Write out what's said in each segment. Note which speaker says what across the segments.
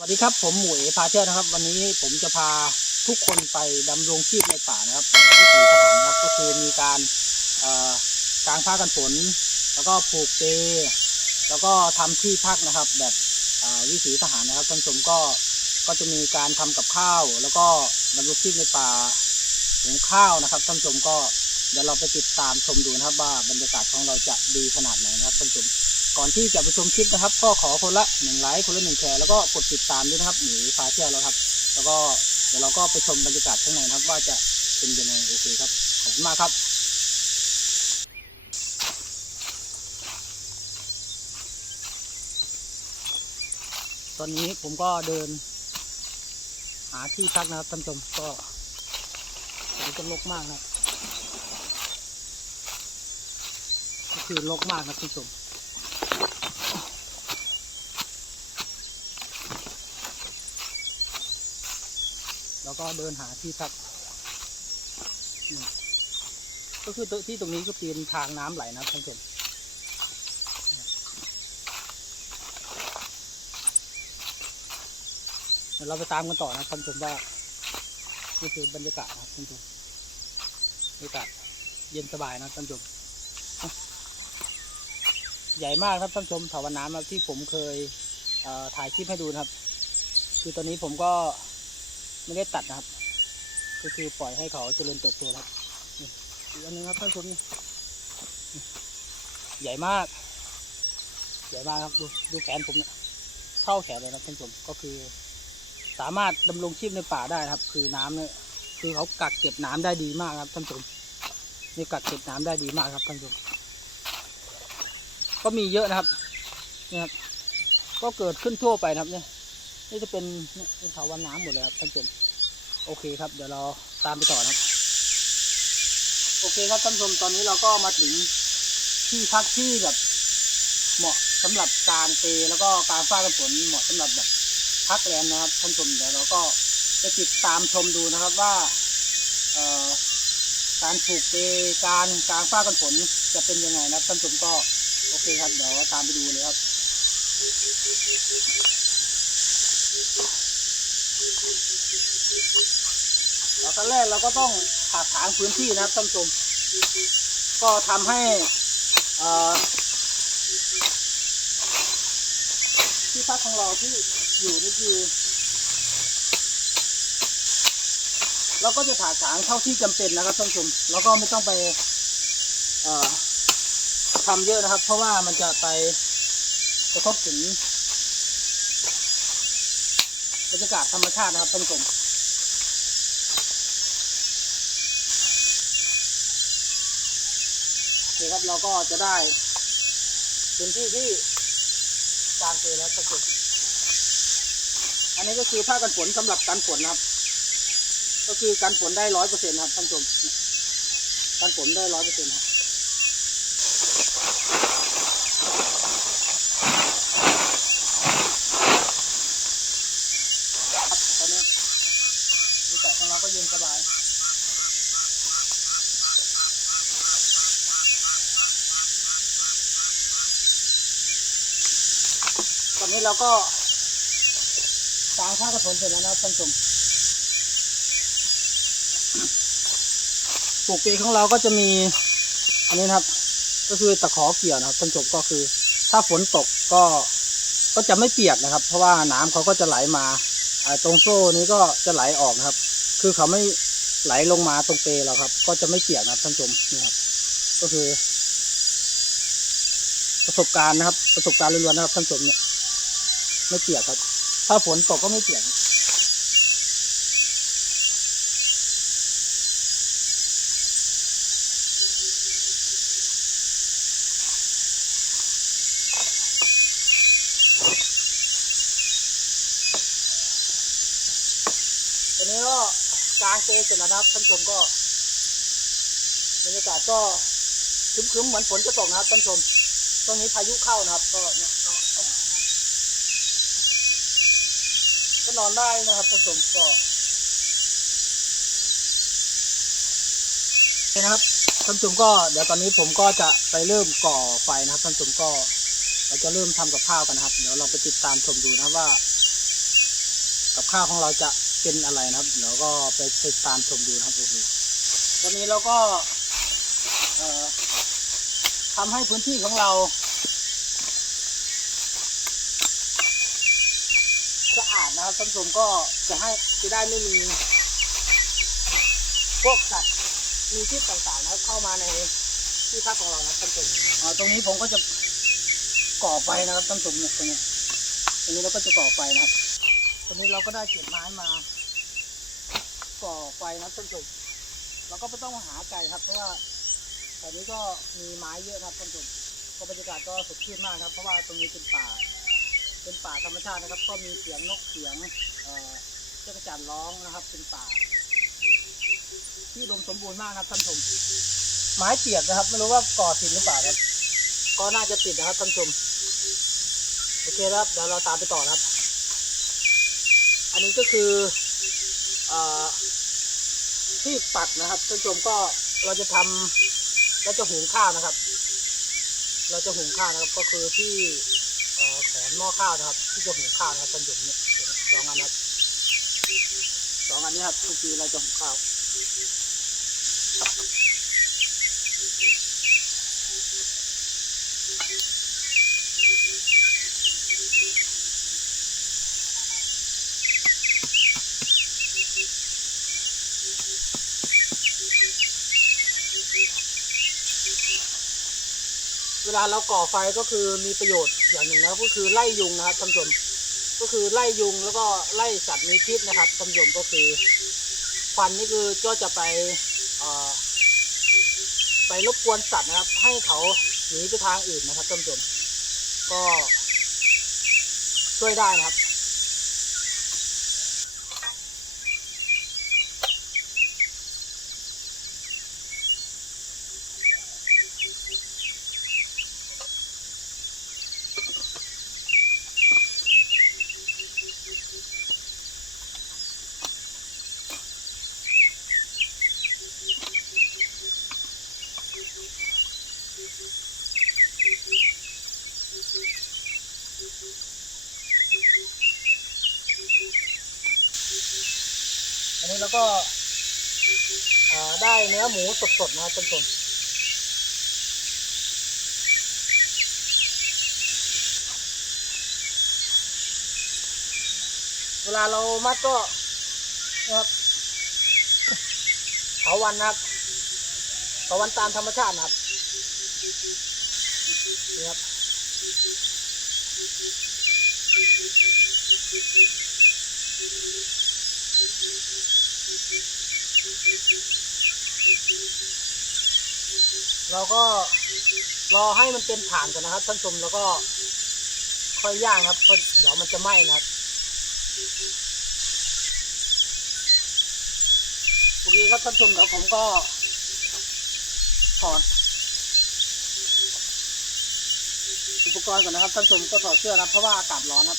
Speaker 1: สวัสดีครับผมหมวยพาเที่ยวนะครับ วันนี้ผมจะพาทุกคนไปดำรงชีพในป่านะครับวิถีทหารนะครับก็คือมีการกางผ้ากันฝน แล้วก็ปลูกเปแล้วก็ทำที่พักนะครับ แบบวิถีทหารนะครับท่านชมก็ก็จะมีการทำกับข้าว แล้วก็ดำรงชีพในป่าหุงข้าวนะครับท่านชมก็เดี๋ยวเราไปติดตามชมดูนะครับว่าบรรยากาศของเราจะดีขนาดไหนนะครับท่านชม ก่อนที่จะไปชมคลิปนะครับ ก็ขอคนละหนึ่งไลค์คนละหนึ่งแชร์แล้วก็กดติดตามด้วยนะครับหมูพาเที่ยวแล้วครับ แล้วก็เดี๋ยวเราก็ไปชมบรรยากาศข้างในนะครับ ว่าจะเป็นยังไงโอเคครับขอบคุณมากครับตอนนี้ผมก็เดิน หาที่พักนะครับท่านผู้ชมก็ตอนนี้ก็รกมากนะก็คือรกมากนะท่านผู้ชม แล้ว ก็เดินหาที่พักก็คือที่ตรงนี้ก็เป็นทางน้ำไหลนะท่านผู้ชมเดี๋ยวเราไปตามกันต่อนะท่านผู้ชมว่านี่คือบรรยากาศนะท่านผู้ชมบรรยากาศเย็นสบายนะท่านผู้ชมใหญ่มากครับท่านผู้ชมถาวรน้ำครับที่ผมเคยเถ่ายคลิปให้ดูนะครับ คือตอนนี้ผมก็ ไม่ได้ตัดนะครับ ก็คือปล่อยให้เขาเจริญเติบโตครับอีกอันนึงครับท่านผู้ชมนี่ใหญ่มาก ใหญ่มากครับดูดูแขนผมเนี่ยเท่าแขนเลยนะท่านผู้ชมก็คือ สามารถดำรงชีพในป่าได้นะครับ คือน้ำเนี่ยคือเขากักเก็บน้ำได้ดีมากครับท่านผู้ชมนี่กักเก็บน้ำได้ดีมากครับท่านผู้ชมก็มีเยอะนะครับนี่ครับก็เกิดขึ้นทั่วไปนะครับเนี่ย นี่จะเป็นเนี่ยเป็นเถาวันน้ำหมดเลยครับท่านผู้ชมโอเคครับ เดี๋ยวเราตามไปต่อนะครับ โอเคครับท่านผู้ชมตอนนี้เราก็มาถึงที่พักที่แบบ เหมาะสำหรับการเปแล้วก็การฟ้ากันฝนเหมาะสำหรับแบบพักแรมนะครับท่านผู้ชมเดี๋ยวเราก็จะติดตามชมดูนะครับว่าการปลูกเปการการฟ้ากันฝนจะเป็นยังไงนะครับท่านผู้ชมก็โอเคครับ เดี๋ยวตามไปดูเลยครับ ตอนแรกเราก็ต้องถากถางพื้นที่นะครับท่านผู้ชมก็ทำให้ที่พักของเราที่อยู่นี่คือเราก็จะถากถางเท่าที่จำเป็นนะครับท่านผู้ชมแล้วก็ไม่ต้องไปเอ่อทำเยอะนะครับ เพราะว่ามันจะไปกระทบถึงบรรยากาศธรรมชาตินะครับท่านผู้ชม เครับ เราก็จะได้พื้นที่ที่กางเตยแล้วสักจุดอันนี้ก็คือผ้ากันฝนสำหรับกันฝนนะครับ ก็คือกันฝนได้ร้อยเปอร์เซ็นต์ครับท่านผู้ชมกันฝนได้ร้อยเปอร์เซ็นต์ครับตอนนี้มีแต่ของเราก็เย็นสบาย ต อนนี้เราก็ตางผ้ากระถนเสร็จแล้วนะครับท่านผู้ชมปลูกปีของเราก็จะมีอันนี้นะครับ ก็คือตะขอเกี่ยวนะครับท่านผู้ชมก็คือ ถ้าฝนตกก็ก็จะไม่เปียกนะครับ เพราะว่าน้ำเขาก็จะไหลมาอ่าตรงโซ่นี้ก็จะไหลออกนะครับ คือเขาไม่ไหลลงมาตรงเปเราครับ ก็จะไม่เปียกนะครับท่านผู้ชมนี่ครับ ก็คือ ประสบการณ์นะครับ ประสบการณ์ล้วนๆนะครับท่านผู้ชมเนี่ย ไม่เปียกครับ ถ้าฝนตกก็ไม่เปียกตอนนี้ก็กลางเปเสร็จแล้วนะครับท่านชมก็บรรยากาศก็คึ้มๆเหมือนฝนจะตกนะครับท่านชมช่วงนี้พายุเข้านะครับ ก็เนี่ย ก็นอนได้นะครับท่านผู้ชมก็นี่นะครับท่านผู้ชมก็เดี๋ยวตอนนี้ผมก็จะไปเริ่มก่อไฟนะครับท่านผู้ชมก็เราจะเริ่มทำกับข้าวกันนะครับ เดี๋ยวเราไปติดตามชมดูนะครับว่า กับข้าวของเราจะเป็นอะไรนะครับเดี๋ยวก็ไปติดตามชมดูนะครับโอเคตอนนี้เราก็เอ่อทำให้พื้นที่ของเรา สะอาดนะครับ ท่านผู้ชมก็จะให้จะได้ไม่มีพวกสัตว์มีพิษต่างๆนะครับเข้ามาในที่พักของเรานะท่านผู้ชมอ่าตรงนี้ผมก็จะก่อไฟนะครับท่านผู้ชมเนี่ยตรงนี้ตรงนี้เราก็จะก่อไฟนะครับตรงนี้เราก็ได้เก็บไม้มา ก่อไฟนะครับท่านผู้ชมเราก็ไม่ต้องหาไก่ครับ เพราะว่าแถวนี้ก็มีไม้เยอะนะครับท่านผู้ชมก็บรรยากาศก็สดชื่นมากครับ เพราะว่าตรงนี้เป็นป่า เป็นป่าธรรมชาตินะครับ ก็มีเสียงนกเสียงเจ้ากระจานร้องนะครับ เป็นป่า ที่อุดมสมบูรณ์มากครับท่านชมไม้เปียกนะครับ ไม่รู้ว่าก่อติดหรือเปล่าครับ ก็น่าจะติดนะครับท่านชมโอเคครับเดี๋ยวเราตามไปต่อนะครับ อันนี้ก็คืออที่ปักนะครับท่านชมก็เราจะทำเราจะหุงข้าวนะครับ เราจะหุงข้าวนะครับก็คือที่ แขนหม้อข้าวนะครับ ที่จะหุงข้าวนะครับท่านผู้ชมเนี่ยสองอันนะครับสองอันนี้ครับก็คือเราจะหุงข้าว ลาเราก่อไฟก็คือมีประโยชน์อย่างหนึ่งนะครับ ก็คือไล่ยุงนะครับท่านผู้ชมก็คือไล่ยุงแล้วก็ไล่สัตว์มีพิษนะครับท่านผู้ชมก็คือควันนี่คือก็จะไปเอ่อไปรบกวนสัตว์นะครับ ให้เขาหนีไปทางอื่นนะครับท่านผู้ชมก็ช่วยได้นะครับ อันนี้เราก็ได้เนื้อหมูสดๆนะครับท่านผู้ชมเวลาเรามัดก็นะครับเผาวันนะครับเผาวันตามธรรมชาตินะครับ นี่ครับเราก็รอให้มันเป็นฐานก่อนนะครับท่านชมแล้วก็ค่อยย่างครับเดี๋ยวมันจะไหม้นะครับโอเคครับท่านชมเดี๋ยวผมก็ถอดอุ ปกรณ์ก่อนนะครับท่านชมก็ถอดเสื้อนะครับเพราะว่าอากาศร้อนครับ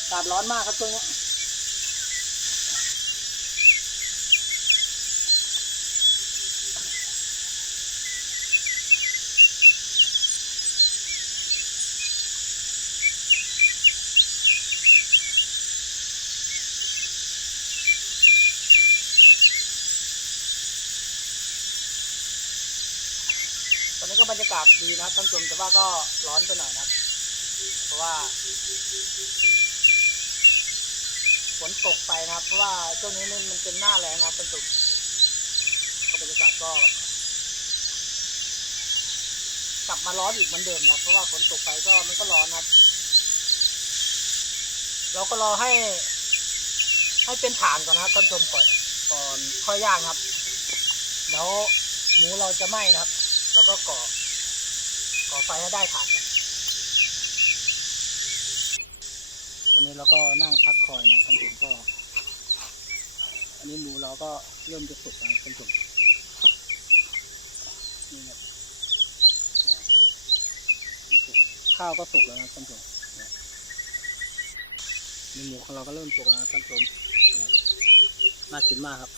Speaker 1: อากาศร้อนมากครับช่วงนี้ ตอนนี้ก็บรรยากาศดีนะครับท่านผู้ชมแต่ว่าก็ร้อนไปหน่อยนะครับ เพราะว่าฝนตกไปนะครับ เพราะว่าช่วงนี้นี่มันเป็นหน้าแรงนะครับท่านผู้ชมก็บรรยากาศก็กลับมาร้อนอีกเหมือนเดิมนะครับ เพราะว่าฝนตกไปก็มันก็ร้อนนะครับเราก็รอให้ ให้เป็นฐานก่อนนะครับท่านผู้ชมก่อนก่อนค่อยย่างครับ แล้วหมูเราจะไหม้นะครับ แล้วก็ก่อก่อไฟให้ได้ฐานก่อนตอนนี้เราก็นั่งพักคอยนะท่านผู้ชมก็ อันนี้หมูเราก็เริ่มจะสุกแล้วท่านผู้ชมนี่นี่สุกข้าวก็สุกแล้วนะท่านผู้ชมนี่หมูของเราก็เริ่มสุกแล้วท่านผู้ชมเนี่ยน่ากินมากครับ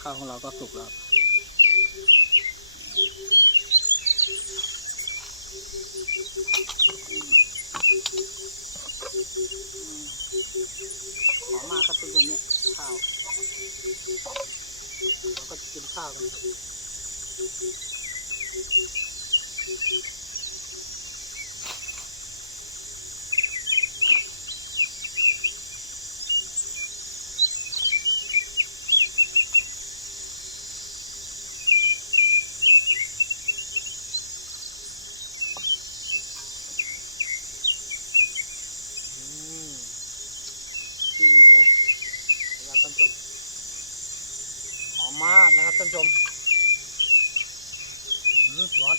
Speaker 1: ข้าวของเราก็สุกแล้วครับ อืมปิ้งหมูนะครับท่านผู้ชมหอ มากนะครับท่านชมร้อน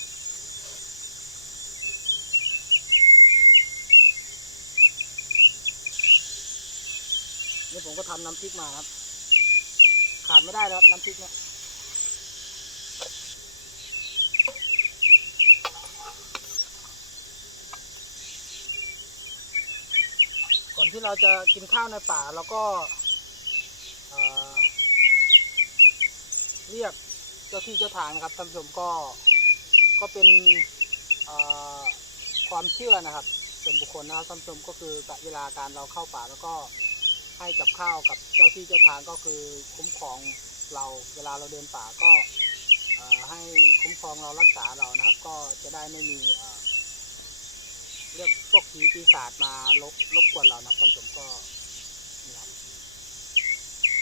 Speaker 1: นี่ผมก็ทำน้ำพริกมาครับ ขาดไม่ได้แล้วครับน้ำพริกเนี่ยก่อนที่เราจะกินข้าวในป่าเราก็ เรียกเจ้าที่เจ้าทางนะครับท่านผู้ชมก็ก็เป็นความเชื่อนะครับส่วนบุคคลนะครับท่านผู้ชมก็คือเวลาการเราเข้าป่าแล้วก็ให้กับข้าวกับเจ้าที่เจ้าทางก็คือคุ้มครองเราเวลาเราเดินป่าก็ให้คุ้มครองเรารักษาเรานะครับ ก็จะได้ไม่มีเรียกพวกผีปีศาจมาลบรบกวนเรานะท่านผมก็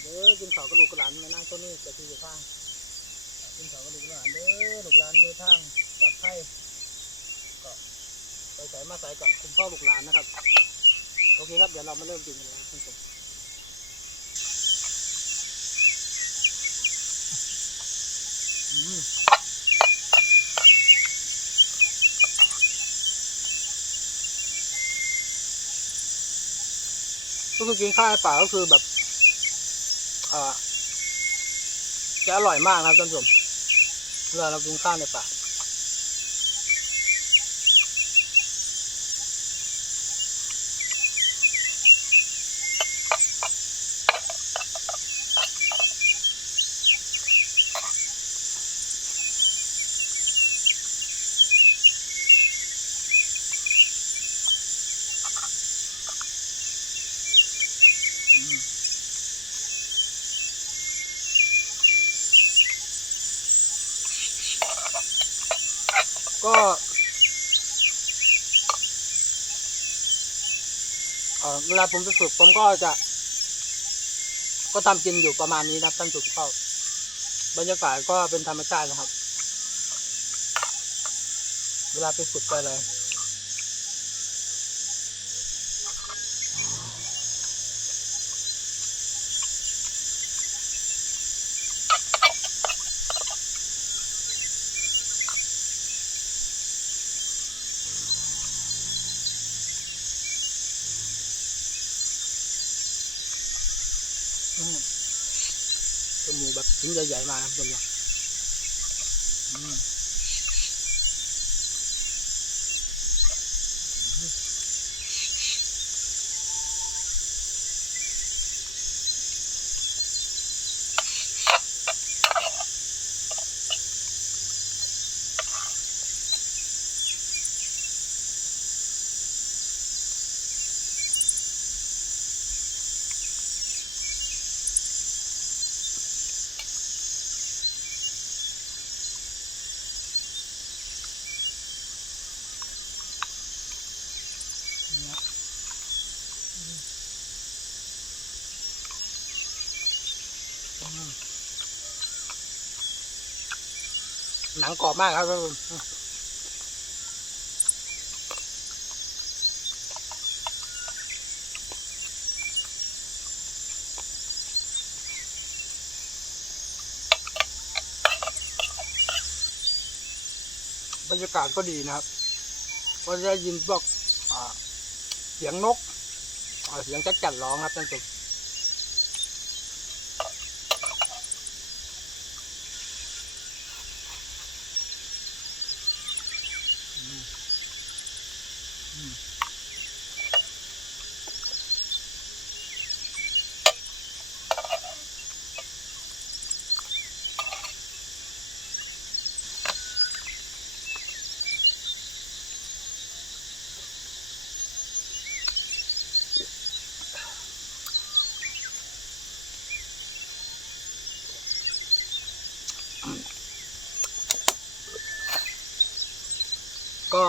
Speaker 1: เด้อกินข้าวกระดูกกระหลานไม่นั่งต้นนี้จะที่จะทางกินข้าวกระดูกกระหลานเด้อลูกหลานเดินทางปลอดภัยก็ไปใส่มาใส่กับคุณพ่อลูกหลานนะครับโอเคครับเดี๋ยวเรามาเริ่มกินกันเลยท่านผมอืมก็คือกินข้าวในป่าก็คือแบบ จะอร่อยมากนะครับท่านผู้ชมเราเรากินข้าวในป่า ก็เวลาผมไปฝึกผมก็จะ ก็ทำกินอยู่ประมาณนี้นะครับท่านผู้ชมก็บรรยากาศก็เป็นธรรมชาตินะครับ เวลาไปฝึกไปเลย อืมตัวหมูแบบ ชิ้นใหญ่ๆมาครับตัวนี้อืมนี่ หนังกรอบมากครับท่านผู้ชมบรรยากาศก็ดีนะครับ ก็จะได้ยินพวกอเสียงนก เสียงจักจั่นร้องครับท่านผู้ชม อืม ก็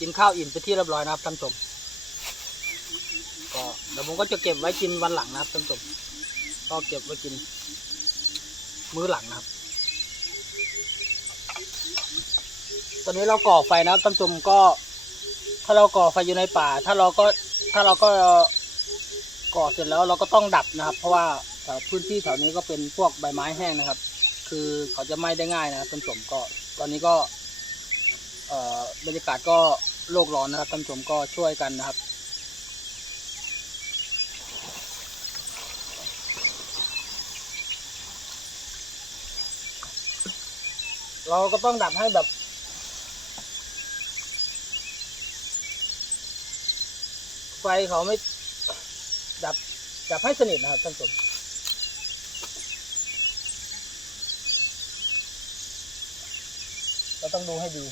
Speaker 1: กินข้าวอิ่มไปที่เรียบร้อยนะครับท่านผู้ชมก็เดี๋ยวผมก็จะเก็บไว้กินวันหลังนะครับท่านผู้ชมก็เก็บไว้กิน มื้อหลังนะครับ ตอนนี้เราก่อไฟนะครับท่านผู้ชมก็ ถ้าเราก่อไฟอยู่ในป่า ถ้าเราก็ถ้าเราก็ก่อเสร็จแล้วเราก็ต้องดับนะครับ เพราะว่าแถวพื้นที่แถวนี้ก็เป็นพวกใบไม้แห้งนะครับ คือเขาจะไหม้ได้ง่ายนะครับท่านผู้ชมก็ตอนนี้ก็ บรรยากาศก็โลกร้อนนะครับท่านผู้ชมก็ช่วยกันนะครับเราก็ต้องดับให้แบบ ไฟเขาไม่ดับดับให้สนิทนะครับท่านผู้ชมเราต้องดูให้ดี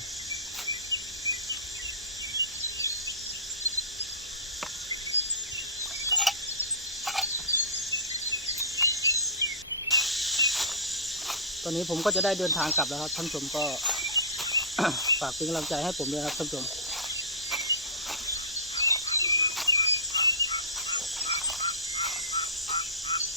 Speaker 1: ตอนนี้ผมก็จะได้เดินทางกลับแล้วครับท่านชมก็ ฝากเป็นกำลังใจให้ผมด้วยครับท่านชม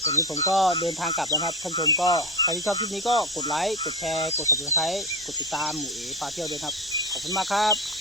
Speaker 1: ตอนนี้ผมก็เดินทางกลับแล้วครับท่านชมก็ใครที่ชอบคลิปนี้ก็กดไลค์กดแชร์ กด subscribe กดติดตามหมูเอ๋พาเที่ยวด้วยครับ ขอบคุณมากครับ